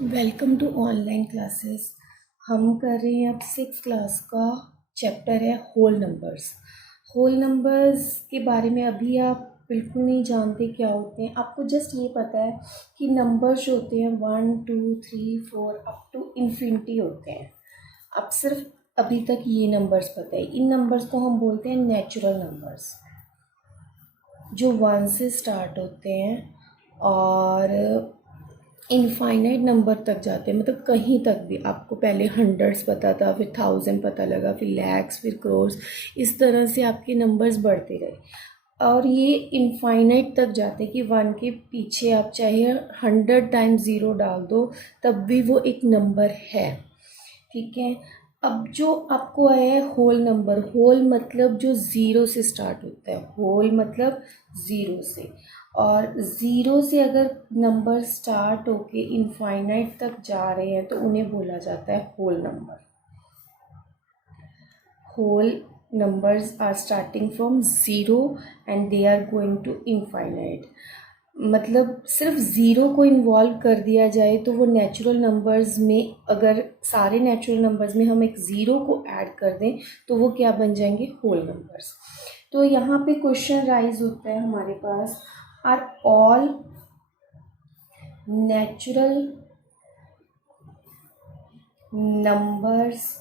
Welcome to online classes. हम कर रहे हैं अब 6th क्लास का चैप्टर है होल नंबर्स। होल नंबर्स के बारे में अभी आप बिल्कुल नहीं जानते क्या होते हैं। आपको जस्ट ये पता है कि नंबर्स जो होते हैं 1 2 3 4 अप टू इन्फिनिटी होते हैं। आप सिर्फ अभी तक ये नंबर्स पता है। इन नंबर्स को हम बोलते हैं नेचुरल नंबर्स, जो 1 से स्टार्ट होते हैं और इनफाइनाइट नंबर तक जाते हैं। मतलब कहीं तक भी, आपको पहले हंड्रेड्स पता था, फिर 1000 पता लगा, फिर लैक्स, फिर क्रोर्स, इस तरह से आपके नंबर्स बढ़ते रहे और ये इनफाइनाइट तक जाते हैं कि 1 के पीछे आप चाहे 100 टाइम्स ज़ीरो डाल दो तब भी वो एक नंबर है। ठीक है। अब जो आपको आया है होल नंबर, होल मतलब जो ज़ीरो से स्टार्ट होता है, होल मतलब ज़ीरो से, और ज़ीरो से अगर नंबर स्टार्ट होके इनफाइनाइट तक जा रहे हैं तो उन्हें बोला जाता है whole number. Whole numbers are starting from zero and they are going to infinite। मतलब सिर्फ ज़ीरो को इन्वॉल्व कर दिया जाए तो वो नेचुरल नंबर्स में, अगर सारे नेचुरल नंबर्स में हम एक ज़ीरो को ऐड कर दें तो वो क्या बन जाएंगे, होल नंबर्स। तो यहाँ पे क्वेश्चन राइज होता है हमारे पास, are all natural numbers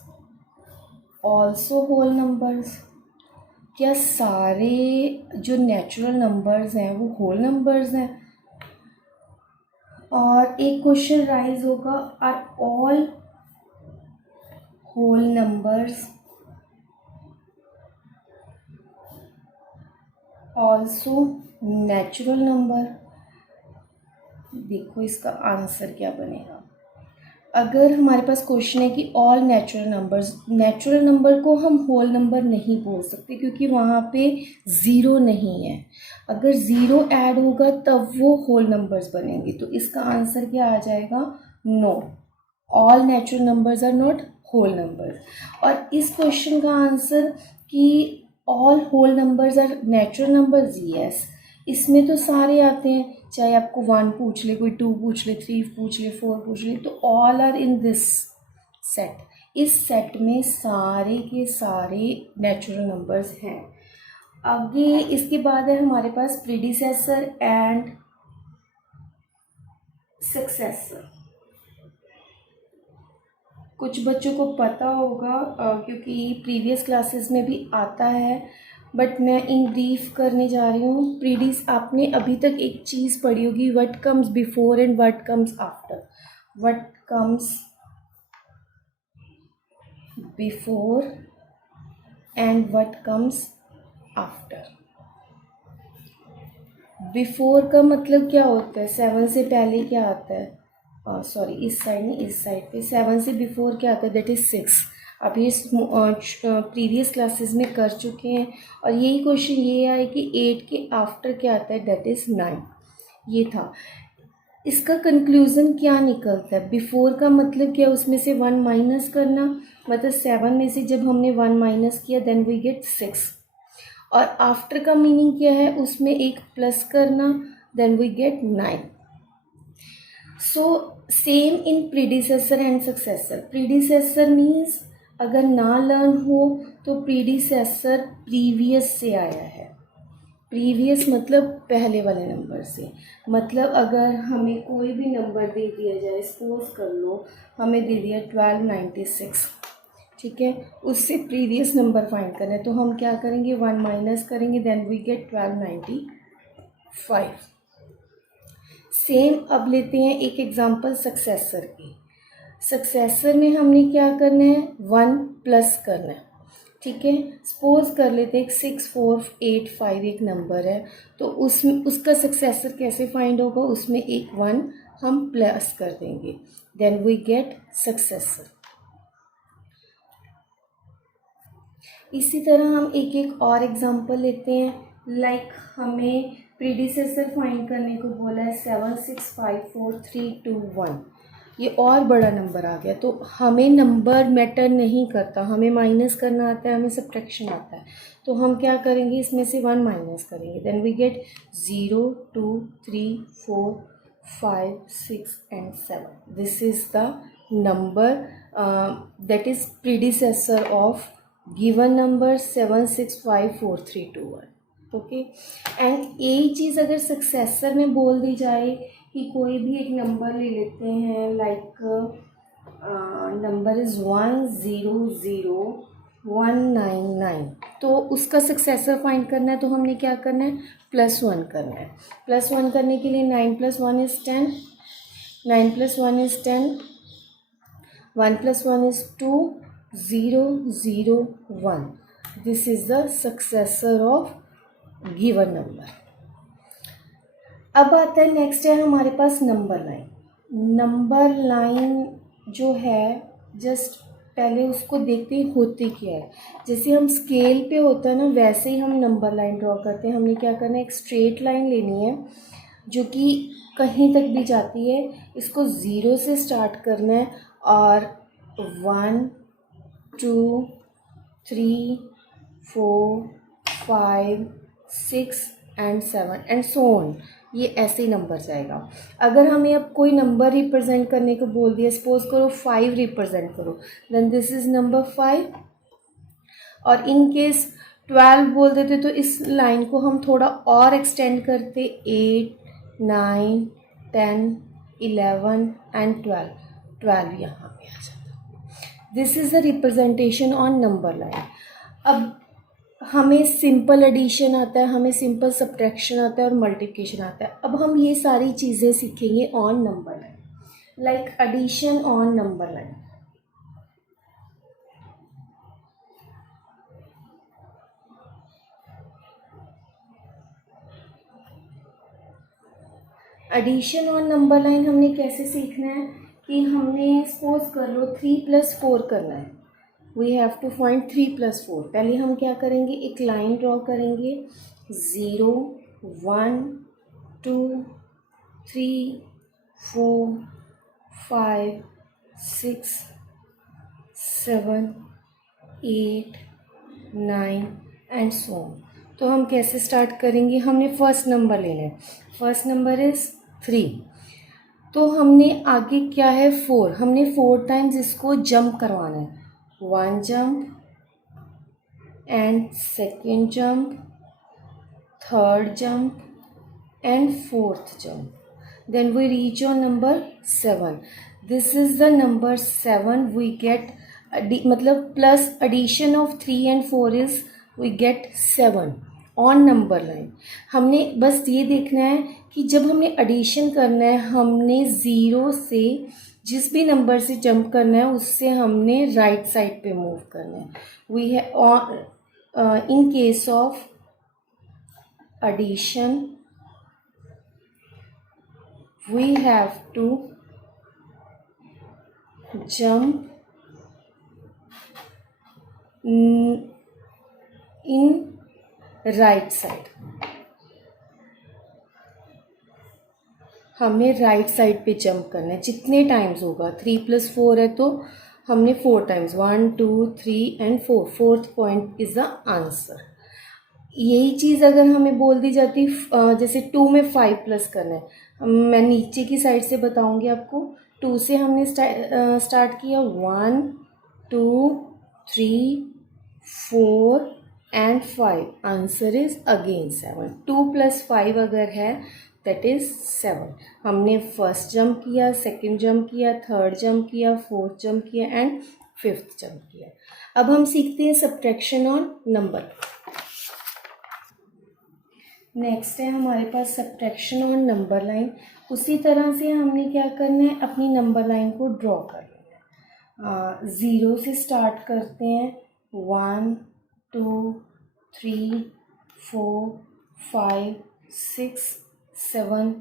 also whole numbers? क्या सारे जो नेचुरल नंबर्स हैं वो होल नंबर्स हैं? और एक क्वेश्चन राइज होगा, are all whole numbers also natural number? देखो इसका आंसर क्या बनेगा। अगर हमारे पास क्वेश्चन है कि all natural numbers, natural number को हम होल नंबर नहीं बोल सकते क्योंकि वहाँ पे ज़ीरो नहीं है। अगर ज़ीरो ऐड होगा तब वो होल नंबर्स बनेंगे। तो इसका आंसर क्या आ जाएगा, no, all natural numbers are not whole numbers. और इस क्वेश्चन का आंसर कि all whole numbers are natural numbers, yes, इसमें तो सारे आते हैं, चाहे आपको 1 पूछ ले, कोई 2 पूछ ले, 3 पूछ ले, 4 पूछ ले, तो all are in this set. इस सेट में सारे के सारे नेचुरल नंबर्स हैं। आगे इसके बाद है हमारे पास प्रीडिसेसर एंड सक्सेसर। कुछ बच्चों को पता होगा क्योंकि प्रीवियस क्लासेस में भी आता है, बट मैं इन ब्रीफ करने जा रही हूँ। प्रीडिस आपने अभी तक एक चीज़ पढ़ी होगी, what comes before and what comes after. What comes before and what comes after. Before का मतलब क्या होता है, 7 से पहले क्या आता है, सॉरी इस साइड नहीं, इस साइड पे 7 से बिफोर क्या आता है, दैट इज़ 6। अभी इस प्रीवियस क्लासेस में कर चुके हैं और यही क्वेश्चन ये आए कि 8 के आफ्टर क्या आता है, दैट इज़ 9। ये था। इसका कंक्लूज़न क्या निकलता है, बिफोर का मतलब क्या, उसमें से 1 माइनस करना, मतलब 7 में से जब हमने 1 माइनस किया देन वी गेट 6। और आफ्टर का मीनिंग क्या है, उसमें एक प्लस करना, then we get 9। So same in predecessor and successor. Predecessor means अगर ना लर्न हो तो प्रीडिसेसर प्रीवियस से आया है। प्रीवियस मतलब पहले वाले नंबर से। मतलब अगर हमें कोई भी नंबर दे दिया जाए, सपोज कर लो हमें दे दिया 1296, ठीक है, उससे प्रीवियस नंबर फाइंड करना है तो हम क्या करेंगे, 1 माइनस करेंगे, देन वी गेट 1295। सेम अब लेते हैं एक एग्जांपल सक्सेसर की। सक्सेसर में हमने क्या करना है, 1 प्लस करना है। ठीक है, सपोज कर लेते हैं 6485 एक नंबर है, तो उसका सक्सेसर कैसे फाइंड होगा, उसमें एक 1 हम प्लस कर देंगे, देन वी गेट सक्सेसर। इसी तरह हम एक एक और एग्जांपल लेते हैं। लाइक हमें प्रीडिसेसर फाइंड करने को बोला है 765432 ये और बड़ा नंबर आ गया, तो हमें नंबर मैटर नहीं करता, हमें माइनस करना आता है, हमें सब्ट्रैक्शन आता है। तो हम क्या करेंगे, इसमें से 1 माइनस करेंगे, then we gate 0 2 3 4 5, 6 and 7. This is the number that is predecessor of given number 7, 6, 5, 4, 3, 2, 1. Okay and यही चीज़ अगर सक्सेसर में बोल दी जाए कि कोई भी एक नंबर ले लेते हैं, लाइक नंबर इज़ 100199, तो उसका सक्सेसर फाइंड करना है तो हमने क्या करना है, +1 करना है. +1 करने के लिए 9 + 1 is 10, 9 + 1 is 10, 1 + 1 is 2, 0, 0, 1. This is the successor of given number. अब आता है नेक्स्ट है हमारे पास नंबर लाइन. नंबर लाइन जो है जस्ट पहले उसको देखते ही होती क्या है. जैसे हम स्केल पे होता है ना, वैसे ही हम नंबर लाइन ड्रॉ करते हैं. हमने क्या करना है, एक स्ट्रेट लाइन लेनी है जो कि कहीं तक भी जाती है. इसको 0 से स्टार्ट करना है और 1, 2, 3, 4, 5, 6 and 7 and so on. ये ऐसे ही नंबर जाएगा. अगर हमें अब कोई नंबर रिप्रेजेंट करने को बोल दिया, सपोज करो 5 रिप्रेजेंट करो, देन दिस इज़ नंबर 5. और इन केस 12 बोल देते तो इस लाइन को हम थोड़ा और एक्सटेंड करते, 8, 9, 10, 11 एंड 12 यहाँ पे आ जाता. This is the representation on number line. अब हमें सिंपल एडिशन आता है, हमें सिंपल सब्ट्रैक्शन आता है और मल्टीप्लिकेशन आता है. अब हम ये सारी चीज़ें सीखेंगे on number line, like addition on number line. Addition on number line हमने कैसे सीखना है कि हमने सपोज कर लो 3 + 4 करना है. We have to find 3 + 4. पहले हम क्या करेंगे, एक लाइन ड्रॉ करेंगे. 0, 1, 2, 3, 4, 5, 6, 7, 8, 9 एंड सो ऑन. तो हम कैसे स्टार्ट करेंगे, हमने फर्स्ट नंबर लेना है. First number is 3. तो हमने आगे क्या है, 4. हमने 4 टाइम्स इसको जंप करवाना है. 1 jump and second jump, third jump and fourth jump. Then we reach on number 7. This is the number 7. We get मतलब plus addition of 3 and 4 is we get 7 on number line. हमने बस ये देखना है कि जब हमें एडिशन करना है, हमने 0 से जिस भी नंबर से जंप करना है उससे हमने राइट साइड पे मूव करना है. वी है in case of addition we have to jump in right side. हमें राइट साइड पे जंप करना है. जितने टाइम्स होगा, 3 + 4 है तो हमने 4 times, 1, 2, 3 and 4. Fourth point is the answer. यही चीज़ अगर हमें बोल दी जाती जैसे 2 में 5 प्लस करना है, मैं नीचे की साइड से बताऊंगी आपको. 2 से हमने स्टार्ट किया, 1, 2, 3, 4 एंड 5. Answer is again 7. 2 + 5 अगर है दैट इज़ 7. हमने फर्स्ट जंप किया, सेकंड जंप किया, थर्ड जंप किया, फोर्थ जंप किया एंड फिफ्थ जंप किया. अब हम सीखते हैं सब्ट्रैक्शन ऑन नंबर. नेक्स्ट है हमारे पास सब्ट्रैक्शन ऑन नंबर लाइन. उसी तरह से हमने क्या करना है, अपनी नंबर लाइन को ड्रॉ कर लेना है. 0 से स्टार्ट करते हैं. 1, 2, 3, 4, 5, 6, 7,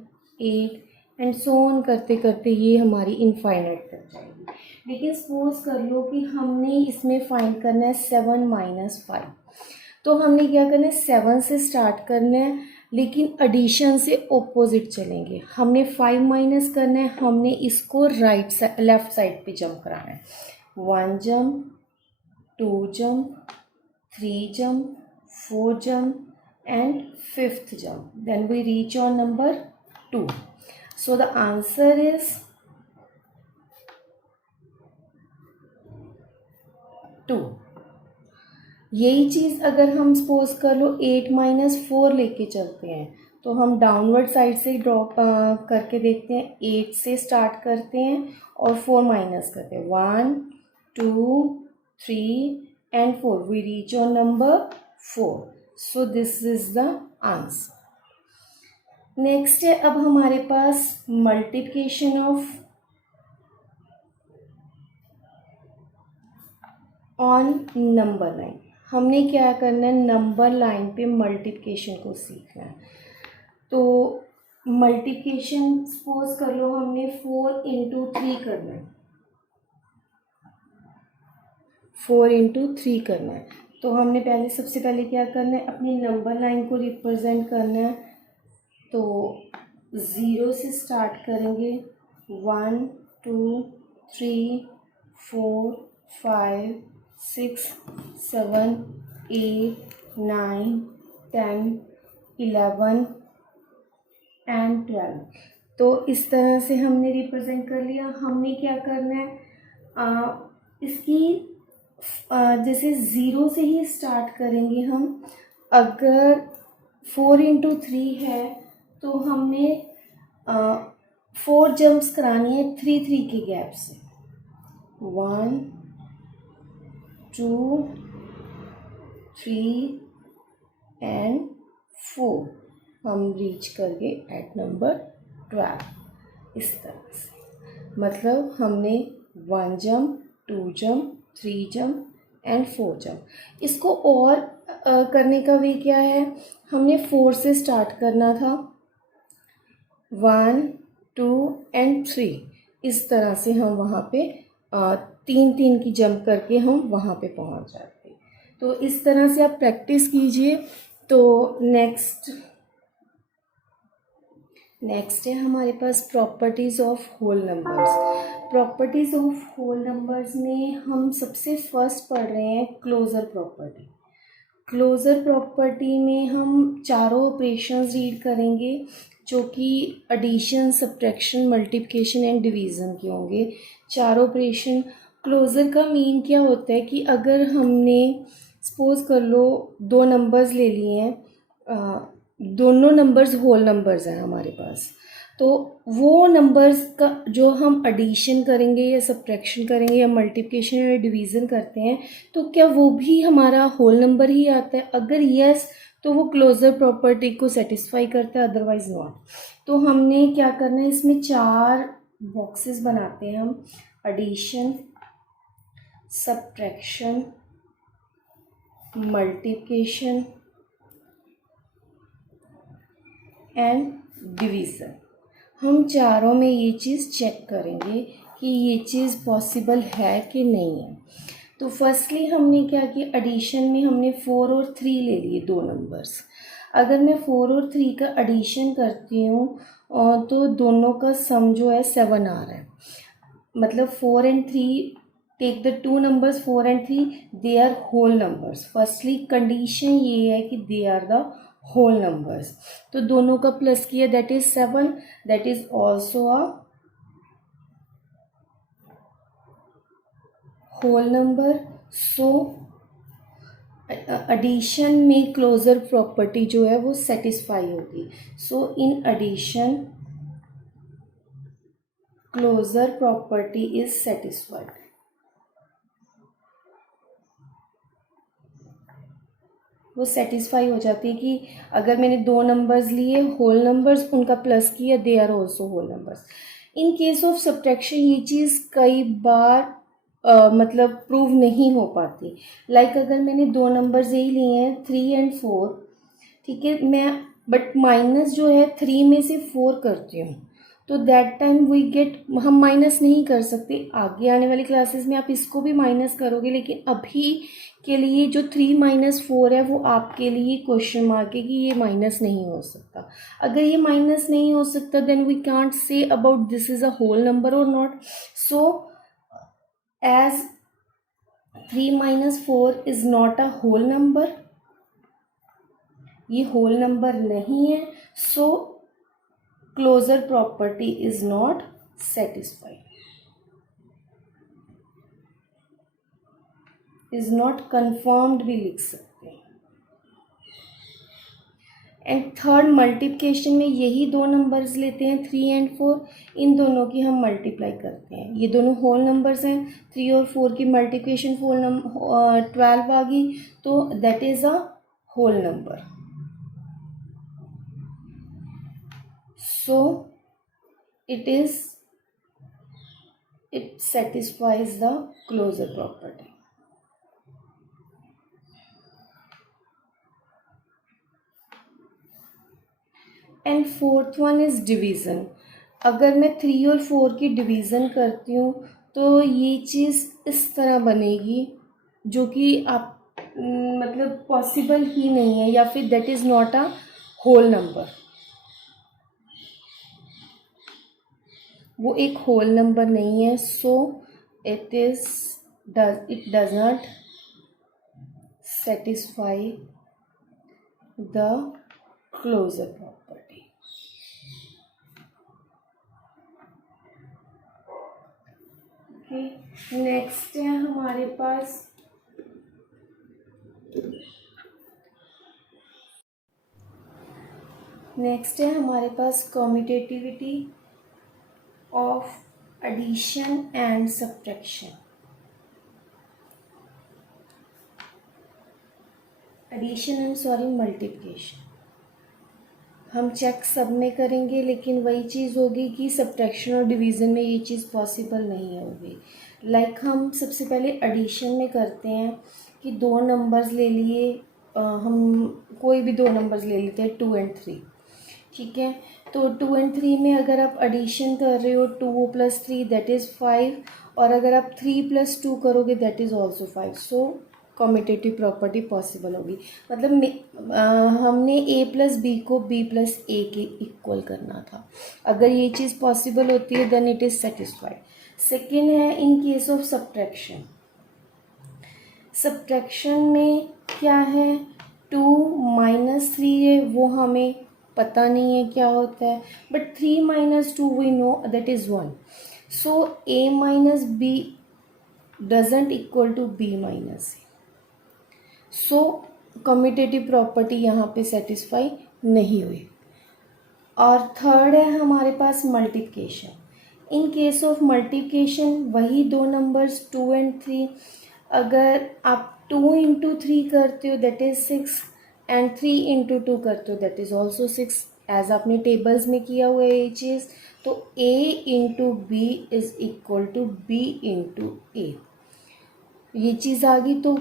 8 एंड सो ऑन करते करते ये हमारी इनफाइनाइट तक जाएगी. लेकिन सपोज कर लो कि हमने इसमें फाइंड करना है 7 - 5. तो हमने क्या करना है, 7 से स्टार्ट करना है लेकिन एडिशन से ऑपोजिट चलेंगे. हमने 5 माइनस करना है, हमने इसको लेफ्ट साइड पे जंप कराना है. 1 jump, 2 jump, 3 jump, 4 jump and 5th jump. Then we reach on number 2. So the answer is 2। यही चीज़ अगर हम सपोज कर लो 8 माइनस 4 लेके चलते हैं, तो हम डाउनवर्ड साइड से ड्रॉ करके देखते हैं। 8 से स्टार्ट करते हैं और 4 माइनस करते हैं। 1 2 3 and 4, we reach on number 4। So this is the answer. Next है अब हमारे पास multiplication of on number line. हमने क्या करना है, नंबर लाइन पे मल्टीप्लिकेशन को सीखना है। तो मल्टीप्लिकेशन सपोज कर लो हमने 4 इंटू 3 करना है, 4 इंटू 3 करना है। तो हमने सबसे पहले क्या करना है, अपनी नंबर लाइन को रिप्रेजेंट करना है। तो 0 से स्टार्ट करेंगे, 1 2 3 4 5 6 7 8 9 10 11 एंड 12। तो इस तरह से हमने रिप्रेजेंट कर लिया। हमने क्या करना है, इसकी जैसे 0 से ही स्टार्ट करेंगे हम। अगर 4 इंटू 3 है तो हमने 4 जंप्स करानी है 3 3 के गैप से। 1 2 3 एंड 4 हम रीच करके एट नंबर 12। इस तरह से मतलब हमने 1 jump 2 jump 3 jump and 4 jump. इसको और करने का वे क्या है, हमने 4 से स्टार्ट करना था, 1 2 एंड 3। इस तरह से हम वहाँ पे 3 3 की जंप करके हम वहाँ पे पहुँच जाते। तो इस तरह से आप प्रैक्टिस कीजिए। तो नेक्स्ट है हमारे पास properties of whole numbers. Properties of whole numbers में हम सबसे फर्स्ट पढ़ रहे हैं क्लोजर प्रॉपर्टी। क्लोजर प्रॉपर्टी में हम चारों ऑपरेशंस रीड करेंगे जो कि addition, subtraction, multiplication and division के होंगे। चारों ऑपरेशन। क्लोजर का मीन क्या होता है कि अगर हमने सपोज कर लो 2 नंबर्स ले लिए हैं, दोनों नंबर्स होल नंबर्स हैं हमारे पास, तो वो नंबर्स का जो हम एडिशन करेंगे या सब्ट्रैक्शन करेंगे या मल्टीप्लिकेशन या डिवीज़न करते हैं, तो क्या वो भी हमारा होल नंबर ही आता है? अगर यस तो वो क्लोजर प्रॉपर्टी को सेटिस्फाई करता है, अदरवाइज नॉट। तो हमने क्या करना है, इसमें 4 बॉक्सेस बनाते हैं हम। Addition, subtraction, multiplication and division. हम चारों में ये चीज़ चेक करेंगे कि ये चीज़ पॉसिबल है कि नहीं है। तो फर्स्टली हमने क्या किया, एडिशन में हमने 4 और 3 ले लिए, 2 नंबर्स। अगर मैं 4 और 3 का एडिशन करती हूँ तो दोनों का सम जो है 7 आ रहा है। मतलब 4 and 3, take the 2 numbers 4 and 3, they are whole numbers। Firstly condition ये है कि they are the whole numbers. तो दोनों का प्लस किया, that is 7, that is also a whole number. So addition में क्लोजर प्रॉपर्टी जो है वो सेटिस्फाई होगी। So in addition closure property is satisfied. वो सेटिस्फाई हो जाती है कि अगर मैंने 2 नंबर्स लिए होल नंबर्स, उनका प्लस किया, they are also whole numbers. In case of subtraction ये चीज़ कई बार मतलब प्रूव नहीं हो पाती। लाइक अगर मैंने 2 नंबर्स यही लिए हैं 3 एंड 4, ठीक है, मैं बट माइनस जो है 3 में से 4 करती हूँ, तो दैट टाइम वी गेट, हम माइनस नहीं कर सकते। आगे आने वाली क्लासेस में आप इसको भी माइनस करोगे, लेकिन अभी के लिए जो 3 माइनस 4 है वो आपके लिए क्वेश्चन मार्क है कि ये माइनस नहीं हो सकता। अगर ये माइनस नहीं हो सकता then we can't say about this is a whole number और not. So as 3 minus 4 is not a whole number, ये होल नंबर नहीं है। So closure property is not satisfied, is not confirmed भी लिख सकते हैं। एंड थर्ड, मल्टीप्लिकेशन में यही दो नंबर्स लेते हैं 3 एंड 4, इन दोनों की हम मल्टीप्लाई करते हैं। ये दोनों होल नंबर्स हैं, 3 और 4 की मल्टीप्लिकेशन 12 आ गई, तो that is a whole number. So it satisfies the closure property. And fourth one is division. अगर मैं 3 और 4 की डिवीज़न करती हूँ तो ये चीज़ इस तरह बनेगी, जो कि आप मतलब पॉसिबल ही नहीं है, या फिर that is not a whole number. वो एक होल नंबर नहीं है, so it does not satisfy the closure property. Next है हमारे पास commutativity of addition and subtraction. Multiplication हम चेक सब में करेंगे, लेकिन वही चीज़ होगी कि सब्ट्रैक्शन और डिवीज़न में ये चीज़ पॉसिबल नहीं होगी। लाइक हम सबसे पहले एडिशन में करते हैं कि दो नंबर्स ले लिए, हम कोई भी दो नंबर्स ले लेते हैं 2 एंड 3, ठीक है। तो 2 एंड 3 में अगर आप एडिशन कर रहे हो 2 + 3 दैट इज़ 5, और अगर आप 3 + 2 करोगे that is also 5। So commutative property possible होगी। मतलब हमने a + b को b + a के इक्वल करना था। अगर ये चीज़ पॉसिबल होती है then it is satisfied. Second है in case of subtraction. Subtraction में क्या है, 2 - 3 है, वो हमें पता नहीं है क्या होता है, but 3 - 2 we know that is 1। So a - b doesn't equal to b - a। So commutative property यहाँ पे सेटिस्फाई नहीं हुई। और थर्ड है हमारे पास multiplication. In case of multiplication वही दो नंबर्स 2 एंड 3, अगर आप 2 × 3 करते हो दैट इज़ 6, एंड 3 × 2 करते हो दैट इज़ ऑल्सो 6, एज आपने टेबल्स में किया हुआ है ये चीज़। तो a × b is equal to b × a, ये चीज़ आ गई। तो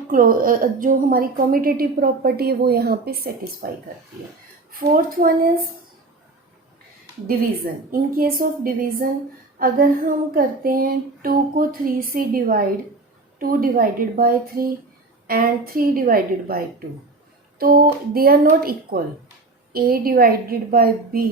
जो हमारी कम्यूटेटिव प्रॉपर्टी है वो यहाँ पे सेटिस्फाई करती है। Fourth one is division. In case of division अगर हम करते हैं 2 को 3 से divide, 2 divided by 3 and 3 divided by 2, तो they are not equal. a divided by b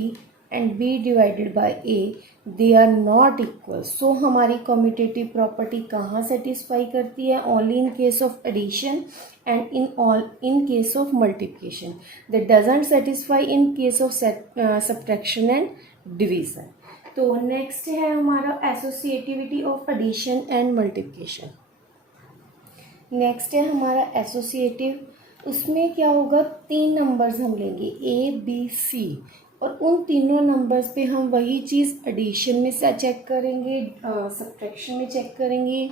and b divided by a, they are not equal. So हमारी commutative property कहाँ satisfy करती है, only in case of addition and in case of multiplication, that doesn't satisfy in case of subtraction and division. तो next है हमारा associativity of addition and multiplication. Next है हमारा associative. उसमें क्या होगा, 3 नंबर्स हम लेंगे a b c, और उन तीनों नंबर्स पे हम वही चीज़ एडिशन में से चेक करेंगे, सब्ट्रैक्शन में चेक करेंगे,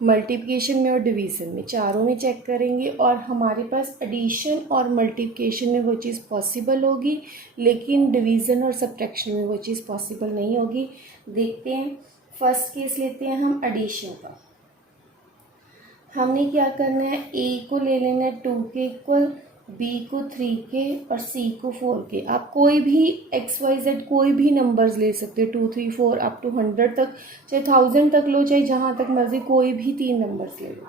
मल्टीप्लिकेशन में और डिवीज़न में, चारों में चेक करेंगे। और हमारे पास एडिशन और मल्टीप्लिकेशन में वो चीज़ पॉसिबल होगी, लेकिन डिवीज़न और सब्ट्रैक्शन में वो चीज़ पॉसिबल नहीं होगी। देखते हैं, फर्स्ट केस लेते हैं हम एडिशन का। हमने क्या करना है, a को ले लेना है 2 के इक्वल, b को 3 के और c को 4 के। आप कोई भी XYZ कोई भी नंबर्स ले सकते हो, 2 3 4 अप टू 100 तक, चाहे 1000 तक लो, चाहे जहाँ तक मर्जी, कोई भी 3 नंबर्स ले लो।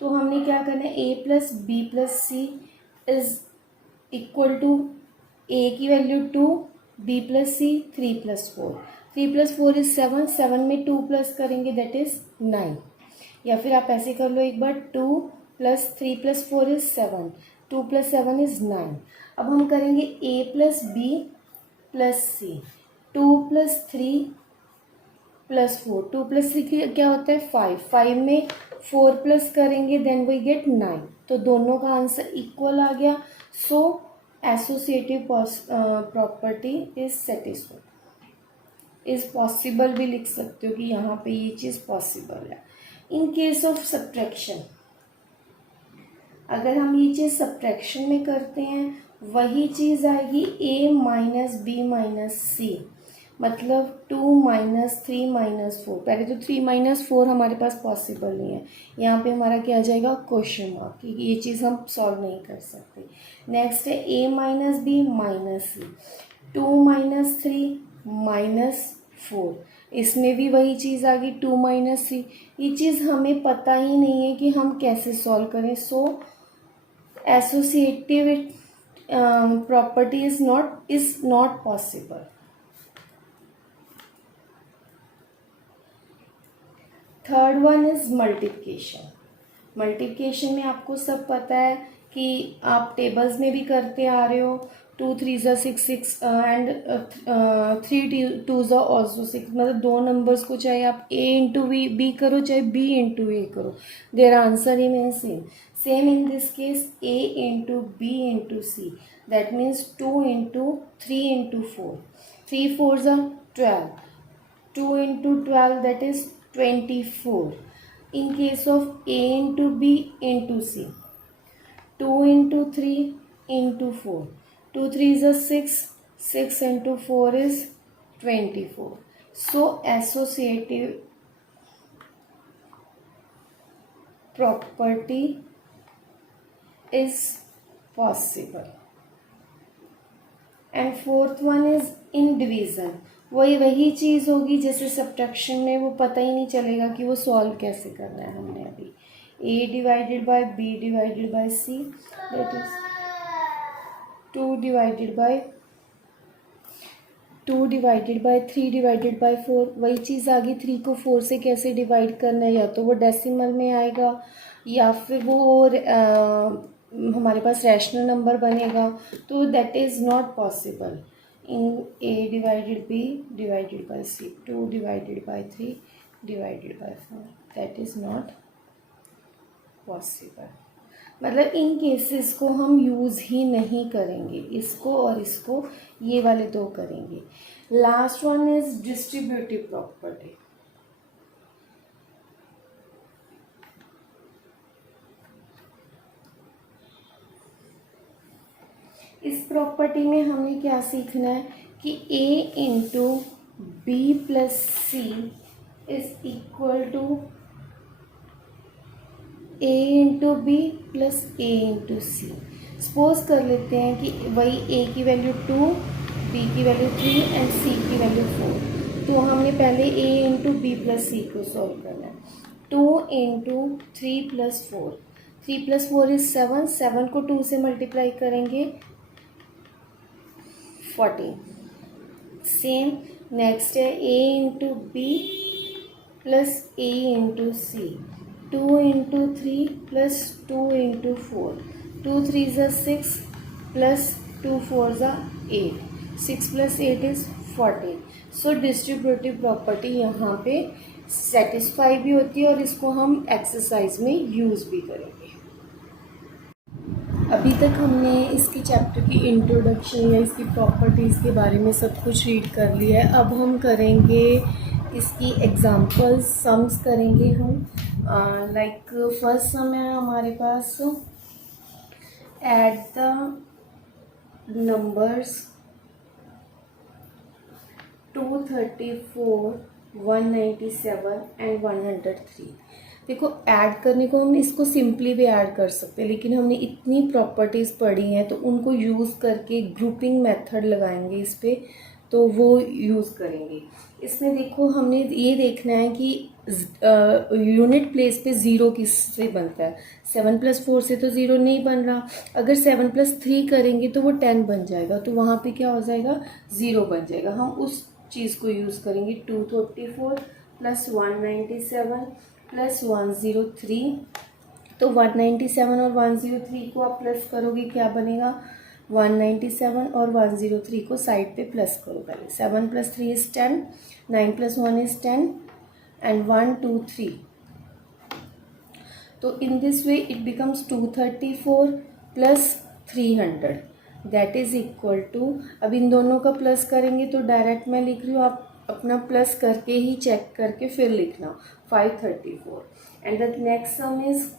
तो हमने क्या करना है, a + b + c is equal to a की वैल्यू 2, b + c 3 + 4, 3 + 4 इज 7, 7 में 2 प्लस करेंगे दैट इज़ 9। या फिर आप ऐसे कर लो एक बार, 2 + 3 + 4 इज 7, 2 + 7 इज 9। अब हम करेंगे a + b + c, 2+3+4, 2+3 क्या होता है 5, 5 में 4 प्लस करेंगे देन वी गेट 9, तो दोनों का आंसर इक्वल आ गया। So associative property is satisfied, is possible भी लिख सकते हो कि यहाँ पे ये चीज़ पॉसिबल है। इन केस ऑफ सब्ट्रैक्शन, अगर हम ये चीज़ सब्ट्रैक्शन में करते हैं वही चीज़ आएगी a माइनस बी माइनस सी, मतलब 2 माइनस 3 माइनस 4। पहले तो 3 माइनस 4 हमारे पास पॉसिबल नहीं है, यहाँ पे हमारा क्या आ जाएगा क्वेश्चन मार्क, क्योंकि ये चीज़ हम सॉल्व नहीं कर सकते। नेक्स्ट है a minus B minus C, 2 minus 3 minus 4, इसमें भी वही चीज़ आ गई 2 माइनस 3। ये चीज़ हमें पता ही नहीं है कि हम कैसे सॉल्व करें। So associative property is not possible. Third one is multiplication. Multiplication में आपको सब पता है कि आप टेबल्स में भी करते आ रहे हो, 2 3 ज़ा 6 6 एंड 3 2 ज़ा ऑल्सो 6, मतलब दो नंबर्स को चाहे आप a इंटू बी करो चाहे b इंटू ए करो, their answer remain same. Same in this case a into b into c, that means 2 into 3 into 4, 3 4 ज़ा 12, 2 इंटू 12 that is 24. In case of a into b into c, 2 into 3 into 4, 2 3 is a 6, 6 into 4 is 24. So associative property is possible. And fourth one is in division. वही चीज़ होगी जैसे subtraction में, वो पता ही नहीं चलेगा कि वो सॉल्व कैसे करना है। हमने अभी a divided by b divided bye c, that is 2 divided by 3 divided bye 4, वही चीज़ आ गई। 3 को 4 से कैसे डिवाइड करना है, या तो वो डेसिमल में आएगा या फिर वो हमारे पास रैशनल नंबर बनेगा, तो that is not possible. in a divided b divided by c, 2 divided by 3 divided by 4, that is not possible। मतलब इन केसेस को हम यूज़ ही नहीं करेंगे, इसको और इसको, ये वाले दो करेंगे। Last one is distributive property. इस प्रॉपर्टी में हमें क्या सीखना है कि a into B plus C is equal to a into B plus A into C. Suppose कर लेते हैं कि वही a की वैल्यू 2, b की वैल्यू 3 एंड c की वैल्यू 4, तो हमने पहले a into B plus C को सॉल्व करना है। 2 इंटू 3 प्लस 4, 3 प्लस 4 इज 7, 7 को 2 से मल्टीप्लाई करेंगे 14। सेम नेक्स्ट है a into B plus A into C, 2 into 3 plus 2 into 4, 2 3 ज़ा 6 प्लस 2 4 ज़ा 8, 6 plus 8 is 14। So distributive property यहाँ पे सेटिस्फाई भी होती है और इसको हम एक्सरसाइज में यूज़ भी करेंगे। अभी तक हमने इसकी चैप्टर की इंट्रोडक्शन या इसकी प्रॉपर्टीज़ के बारे में सब कुछ रीड कर लिया है। अब हम करेंगे इसकी एग्जांपल्स, सम्स करेंगे हम। लाइक फर्स्ट सम है हमारे पास, ऐड द नंबर्स 234, 197 एंड 103। देखो ऐड करने को हम इसको सिंपली भी ऐड कर सकते हैं, लेकिन हमने इतनी प्रॉपर्टीज़ पढ़ी हैं तो उनको यूज़ करके ग्रुपिंग मेथड लगाएंगे इस पर, तो वो यूज़ करेंगे। इसमें देखो हमने ये देखना है कि यूनिट प्लेस पे ज़ीरो किससे बनता है। 7 + 4 से तो ज़ीरो नहीं बन रहा, अगर 7 + 3 करेंगे तो वो 10 बन जाएगा, तो वहाँ पे क्या हो जाएगा, ज़ीरो बन जाएगा। हम उस चीज़ को यूज़ करेंगे। 234 + 197 + 103, तो 197 और 103 को आप प्लस करोगे क्या बनेगा, 197 और 103 को साइड पे प्लस करो पहले. 7 + 3 is 10, 9 + 1 is 10 and 1 2 3. तो in this way it becomes 234 plus 300 that is equal to. अब इन दोनों का प्लस करेंगे तो डायरेक्ट मैं लिख रही हूँ, आप अपना प्लस करके ही चेक करके फिर लिखना. 534 and the next sum is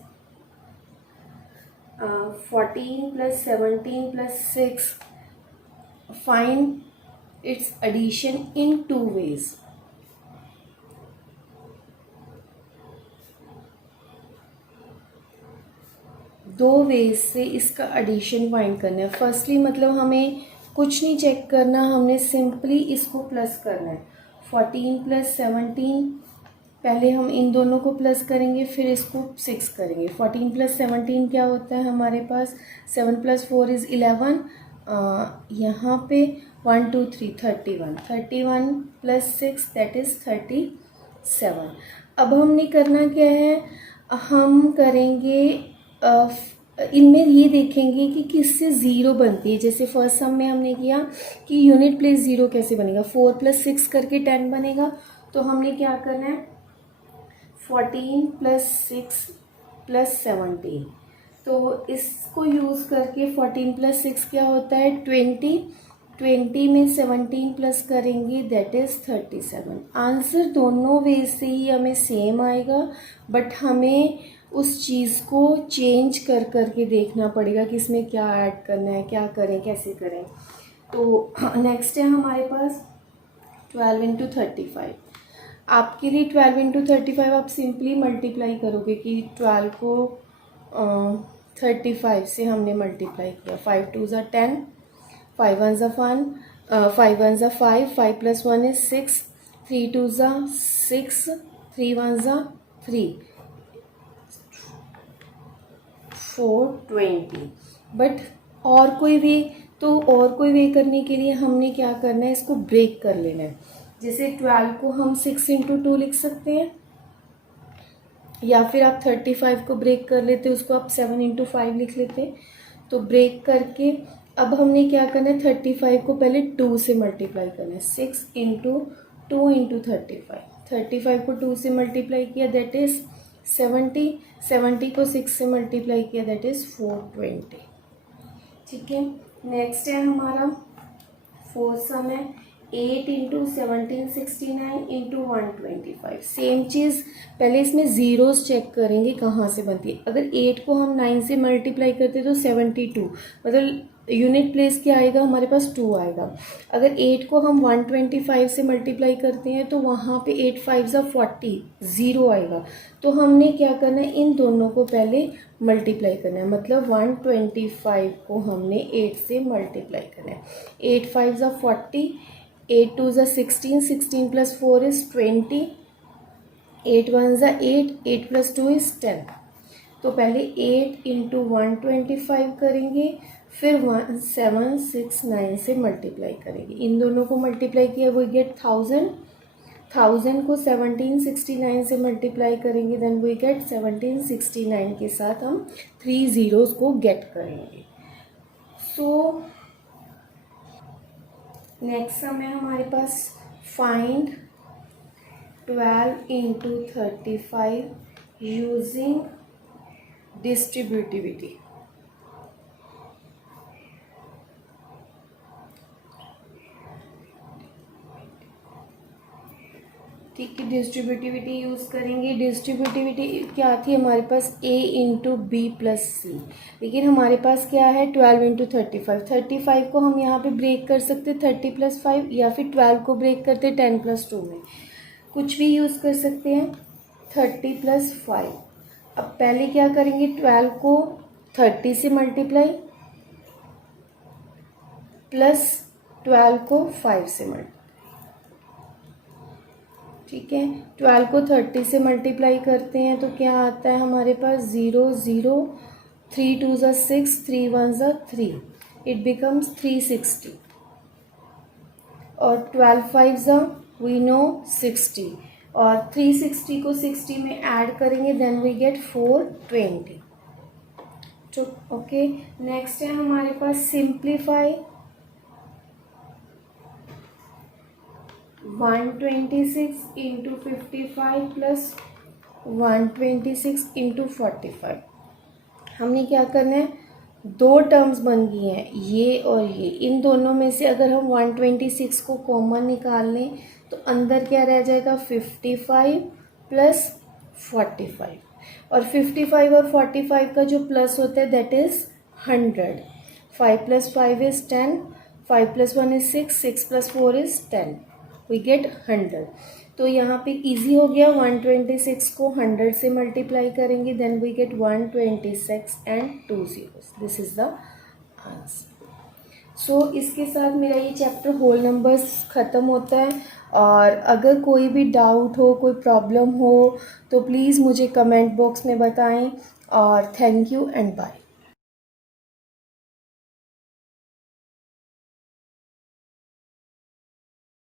14 plus 17 plus 6. Find its addition in two ways. दो वेज से इसका एडिशन फाइंड करना है. फर्स्टली मतलब हमें कुछ नहीं चेक करना, हमने सिंपली इसको प्लस करना है. 14 + 17 पहले हम इन दोनों को प्लस करेंगे, फिर इसको 6 करेंगे. 14 + 17 क्या होता है हमारे पास? 7 + 4 is 11. यहाँ पे 1 2 3 31. 31 + 6 that is 37. अब हमने करना क्या है, हम करेंगे इनमें ये देखेंगे कि किससे ज़ीरो बनती है. जैसे फर्स्ट सम में हमने किया कि यूनिट प्लेस ज़ीरो कैसे बनेगा. 4 + 6 करके 10 बनेगा. तो हमने क्या करना है, 14 + 6 + 17. तो इसको यूज़ करके 14 + 6 क्या होता है 20. 20 में 17 प्लस करेंगे दैट इज़ 37. आंसर दोनों वे से ही हमें सेम आएगा, बट हमें उस चीज़ को चेंज कर करके देखना पड़ेगा कि इसमें क्या ऐड करना है, क्या करें, कैसे करें. तो नेक्स्ट है हमारे पास 12 × 35. आपके लिए 12 × 35 आप सिंपली मल्टीप्लाई करोगे कि 12 को 35 से हमने मल्टीप्लाई किया. 5 2 = 10, 5 1 = 1, 5 1 = 5, 5 + 1 is 6, 3 2 = 6, 3 1 = 3, 420. बट और कोई वे, तो और कोई वे करने के लिए हमने क्या करना है, इसको ब्रेक कर लेना है. जैसे 12 को हम 6 × 2 लिख सकते हैं, या फिर आप 35 को ब्रेक कर लेते, उसको आप 7 × 5 लिख लेते. तो ब्रेक करके अब हमने क्या करना है, 35 को पहले 2 से मल्टीप्लाई करना है. 6 × 2 × 35. 35 को 2 से मल्टीप्लाई किया दैट इज़ 70. 70 को 6 से मल्टीप्लाई किया दैट इज़ 420. ठीक है. नेक्स्ट है हमारा फोर्थ सम है 8 × 1769 × 125. सेम चीज़, पहले इसमें ज़ीरोज़ चेक करेंगे कहाँ से बनती है. अगर 8 को हम 9 से मल्टीप्लाई करते तो 72, मतलब यूनिट प्लेस क्या आएगा हमारे पास 2 आएगा. अगर 8 को हम 125 से मल्टीप्लाई करते हैं तो वहाँ पे 8 5 = 40, ज़ीरो आएगा. तो हमने क्या करना है, इन दोनों को पहले मल्टीप्लाई करना है. मतलब 125 को हमने 8 से मल्टीप्लाई करना है. 8 5 = 40, 8 2 = 16, 16 + 4 is 20, 8 1 = 8, 8 + 2 is 10. तो पहले 8 × 125 करेंगे, फिर 1769 से मल्टीप्लाई करेंगे. इन दोनों को मल्टीप्लाई किया वी गेट 1000. 1000 को 1769 से मल्टीप्लाई करेंगे देन वी गेट 1769 के साथ हम 3 ज़ीरोज़ को गेट करेंगे. सो नेक्स्ट सम है हमारे पास फाइंड 12 × 35 यूजिंग डिस्ट्रीब्यूटिविटी. ठीक है, डिस्ट्रीब्यूटिविटी यूज़ करेंगे. डिस्ट्रीब्यूटिविटी क्या थी हमारे पास, a × b + c. लेकिन हमारे पास क्या है 12 × 35. 35 को हम यहाँ पे ब्रेक कर सकते 30 + 5, या फिर 12 को ब्रेक करते 10 + 2 में, कुछ भी यूज़ कर सकते हैं. 30 + 5. अब पहले क्या करेंगे, 12 को 30 से मल्टीप्लाई प्लस 12 को 5 से मल्टीप्लाई. ठीक है, 12 को 30 से मल्टीप्लाई करते हैं तो क्या आता है हमारे पास 0 0, 3 2 = 6, 3 1 = 3, इट बिकम्स 360. और 12 5 वी नो 60, और 360 को 60 में ऐड करेंगे देन वी गेट 420. तो ओके, नेक्स्ट है हमारे पास सिंप्लीफाई 126 इंटू 55 प्लस 126 इंटू 45। हमने क्या करना है, दो टर्म्स बन गई हैं ये और ये, इन दोनों में से अगर हम 126 को कॉमन निकाल लें तो अंदर क्या रह जाएगा 55 प्लस 45, और 55 और 45 का जो प्लस होता है that is 100। 5 plus 5 is 10, 5 plus 1 is 6, 6 plus 4 is 10, we get 100। तो यहाँ पे इजी हो गया, 126 को 100 से मल्टीप्लाई करेंगे then we get 126 and 2 zeros, this is the answer. So इसके साथ मेरा ये चैप्टर होल नंबर्स ख़त्म होता है। और अगर कोई भी डाउट हो, कोई प्रॉब्लम हो तो प्लीज़ मुझे कमेंट बॉक्स में बताएं। और थैंक यू एंड बाय।